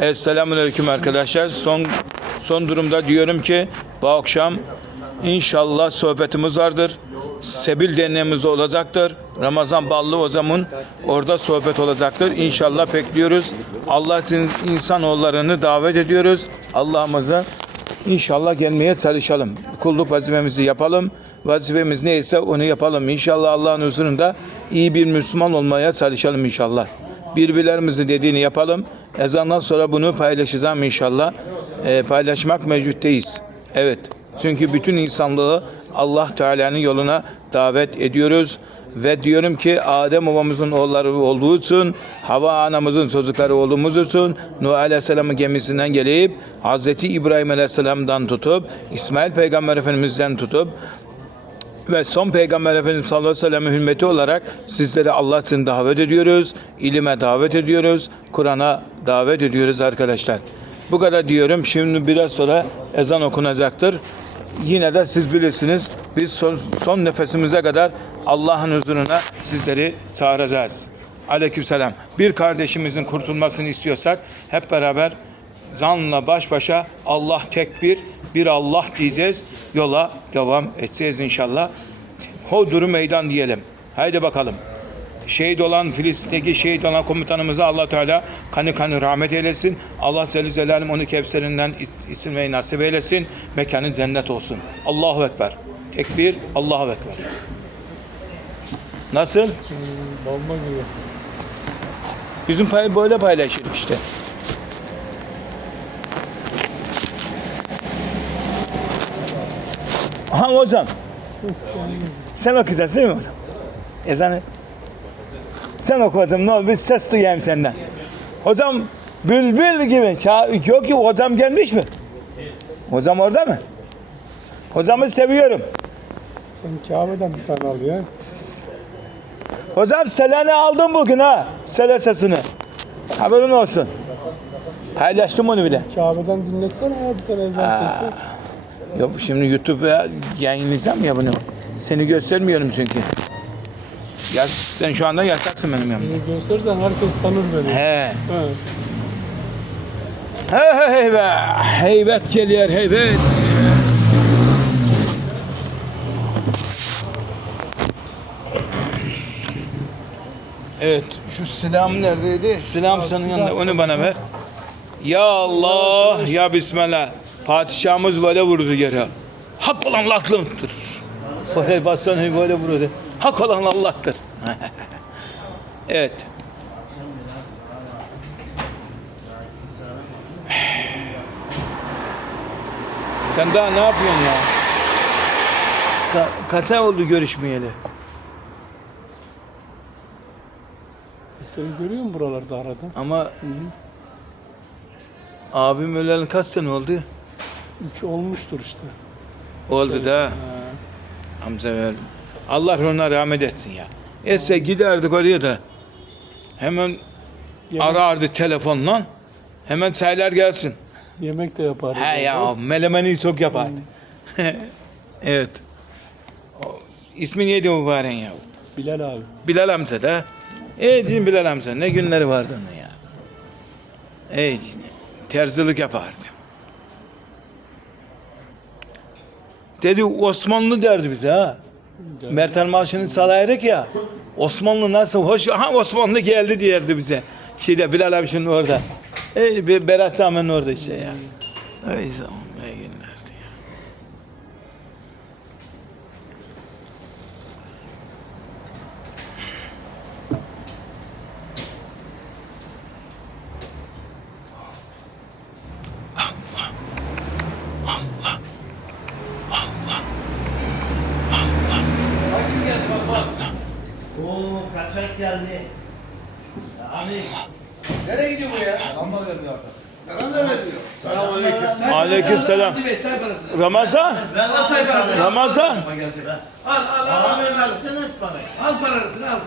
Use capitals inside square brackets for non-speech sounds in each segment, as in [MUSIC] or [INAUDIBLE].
Esselamun Aleyküm arkadaşlar. Son son durumda diyorum ki bu akşam inşallah sohbetimiz vardır. Sebil deneyimiz olacaktır. Ramazan Ballı o zaman orada sohbet olacaktır. İnşallah bekliyoruz. Allah için insanoğullarını davet ediyoruz. Allah'ımıza inşallah gelmeye çalışalım. Kulluk vazifemizi yapalım. Vazifemiz neyse onu yapalım. İnşallah Allah'ın huzurunda iyi bir Müslüman olmaya çalışalım inşallah birbirlerimizi dediğini yapalım. Ezandan sonra bunu paylaşacağım inşallah. Ee, paylaşmak mevcutteyiz. Evet. Çünkü bütün insanlığı Allah Teala'nın yoluna davet ediyoruz. Ve diyorum ki Adem babamızın oğulları olduğu için, Hava anamızın çocukları olduğumuz için Nuh Aleyhisselam'ın gemisinden gelip Hazreti İbrahim Aleyhisselam'dan tutup İsmail Peygamber Efendimiz'den tutup ve son Peygamber Efendimiz sallallahu aleyhi ve sellem'in hürmeti olarak sizleri Allah için davet ediyoruz. ilime davet ediyoruz. Kur'an'a davet ediyoruz arkadaşlar. Bu kadar diyorum. Şimdi biraz sonra ezan okunacaktır. Yine de siz bilirsiniz. Biz son, son nefesimize kadar Allah'ın huzuruna sizleri çağıracağız. Aleykümselam. Bir kardeşimizin kurtulmasını istiyorsak hep beraber zanla baş başa Allah tek bir, bir Allah diyeceğiz. Yola devam edeceğiz inşallah. Hoduru meydan diyelim. Haydi bakalım. Şehit olan Filistin'deki şehit olan komutanımıza Allah Teala kanı kanı rahmet eylesin. Allah Celle Celaluhu onu Kevser'inden içirmeyi nasip eylesin. Mekanı cennet olsun. Allahu Ekber. Tekbir, Allahu Ekber. Nasıl? Bomba gibi. Bizim pay böyle paylaşırdık işte. Ha hocam. Sen okuyacaksın değil mi hocam? Ezanı. Sen oku hocam ne olur bir ses duyayım senden. Hocam bülbül gibi. Yok ki hocam gelmiş mi? Hocam orada mı? Hocamı seviyorum. Sen Kabe'den bir tane al ya. Hocam Selen'i aldım bugün ha. Sele sesini. Haberin olsun. Paylaştım onu bile. Kabe'den dinlesene ya bir tane ezan sesi. Yok şimdi YouTube'a yayınlayacağım ya bunu. Seni göstermiyorum çünkü. Ya sen şu anda yataksın benim yanımda. Beni gösterirsen herkes tanır beni. He. Evet. Hey hey be. Heybet geliyor heybet. Evet, şu silahım neredeydi? Silahım senin yanında, onu bana ver. Ya Allah, ya Bismillah. Padişahımız böyle vurdu yere. Hak olan Allah'tır. Böyle basını böyle vurdu. Hak olan Allah'tır. evet. Sen daha ne yapıyorsun ya? Ka kaç ay oldu görüşmeyeli? Seni görüyor musun buralarda arada? Ama abim öleli kaç sene oldu? Üç olmuştur işte. Oldu da. Ha. Hamza ver. Allah ona rahmet etsin ya. Etse giderdik oraya da. Hemen Yemek, arardı telefonla. Hemen çaylar gelsin. yemek de yaparız. He ya melemeni çok yapardı. [LAUGHS] evet. O, İsmi neydi mübaren ya? Bilal abi. Bilal amca da. Ey din Bilal amca ne günleri vardı onun ya. Ey terzilik yapardı. Dedi Osmanlı derdi bize ha. Mertel Marşı'nı salayırık ya. Osmanlı nasıl hoş ha Osmanlı geldi diyerdi bize. Şeyde Bilal abi şimdi orada. Be- Berat Ahmet'in orada işte ya. Ey zaman ey günlerdi ya. Oo kaçak geldi. Abi. Nereye gidiyor bu ya? Selam da vermiyor Selam da vermiyor. Selam aleyküm. Aleyküm selam. Çay parası. Ramazan. Ver al çay parasını. Ramazan. Al al al. Abi versene parayı. Al parasını al.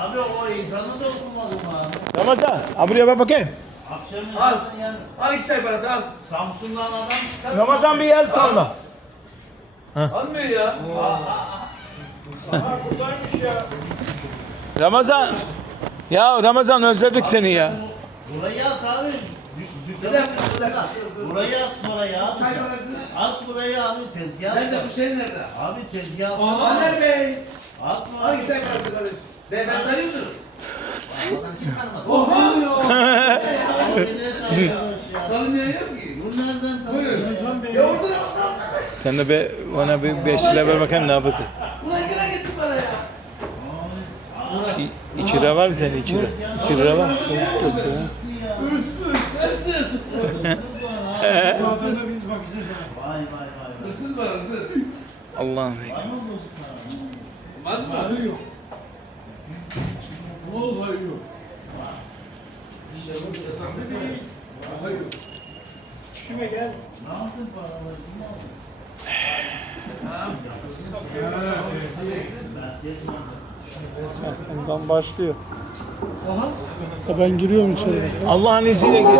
Abi o insanı da okumadım abi. Ramazan. Ha buraya bak bakayım. Akşam Al. yani Al iki çay parası al. Samsun'dan adam çıkar. Ramazan bir el salla. Almıyor ya. Ramazan. Ya Ramazan özledik seni ya. Buraya at abi. Bir dakika, bir dakika. Buraya at buraya abi. Çay parasını. At buraya abi tezgah. Nerede bu şey nerede? Abi tezgah at. Taner Bey. Atma. Hangi çay parası kardeş? Beyefendi tanıyor musunuz? Tanımıyor ki. Bu nereden Buyurun. tanıyor? Ya orada ne orada? Sen de be, bana bir 5 lira ver bakayım ne yapıyorsun? Ulan yine gittin bana ya. 2 lira var mı senin 2 lira? 2 lira var. Hırsız, hırsız. Hırsız var hırsız. Allah'ım. Olmaz mı? Hayır yok. Vallahi yok. Hayır yok. Şuna gel. Ne yaptın paraları? Ne oldu? Merkez Bankası. Ezan başlıyor. Ya ben giriyorum içeri. Allah'ın izniyle gir. Otur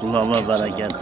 Kulağıma bereket.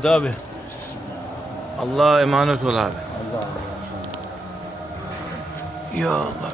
Hamdi abi. Allah'a emanet ol abi. Ya Allah.